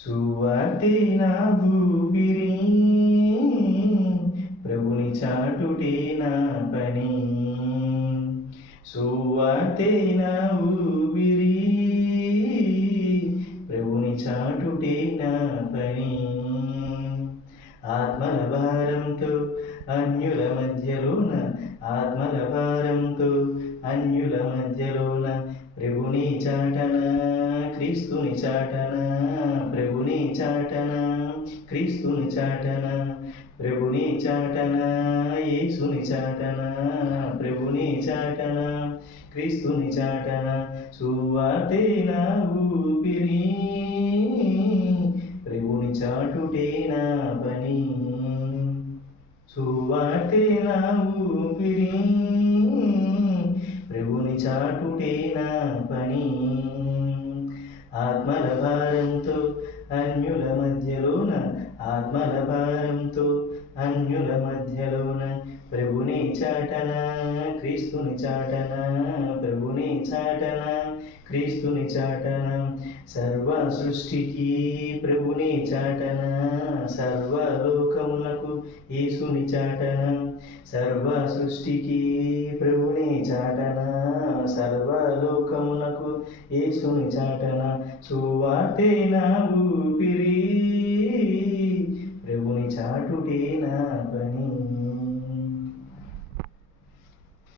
సువార్తే నా ఊపిరి, ప్రభుని చాటుటే నా పని. సువార్తే నా ఊపిరి, ప్రభుని చాటుటే నా పని. ఆత్మల భారంతో అన్యుల మధ్యలోన, ఆత్మల భారంతో అన్యుల మధ్యలోన, ప్రభుని చాటన క్రీస్తుని చాటన, ప్రభుని చాటన క్రీస్తుని చాటన, ప్రభుని చాటన యేసుని చాటన, ప్రభుని చాటన క్రీస్తుని చాటన. సువార్తే నా ఊపిరి, ప్రభుని చాటుటే నా పని. సువార్తే నా ఊపిరి, ప్రభుని చాటుటే నా పని. ఆత్మల భారంతో అన్యుల మధ్యలోన, ఆత్మల భారంతో అన్యుల మధ్యలోన, ప్రభుని చాటన క్రీస్తుని చాటన, ప్రభుని చాటన క్రీస్తుని చాటన. సర్వ సృష్టికి ప్రభుని చాటన, సర్వలోకములకు యేసుని చాటన, సర్వ సృష్టికి ప్రభుని చాటన, సర్వలోకమునకు యేసుని చాటన. సువార్తే నా ఊపిరి, ప్రభుని చాటుటే నా పని.